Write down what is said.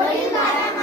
ഒരു മരം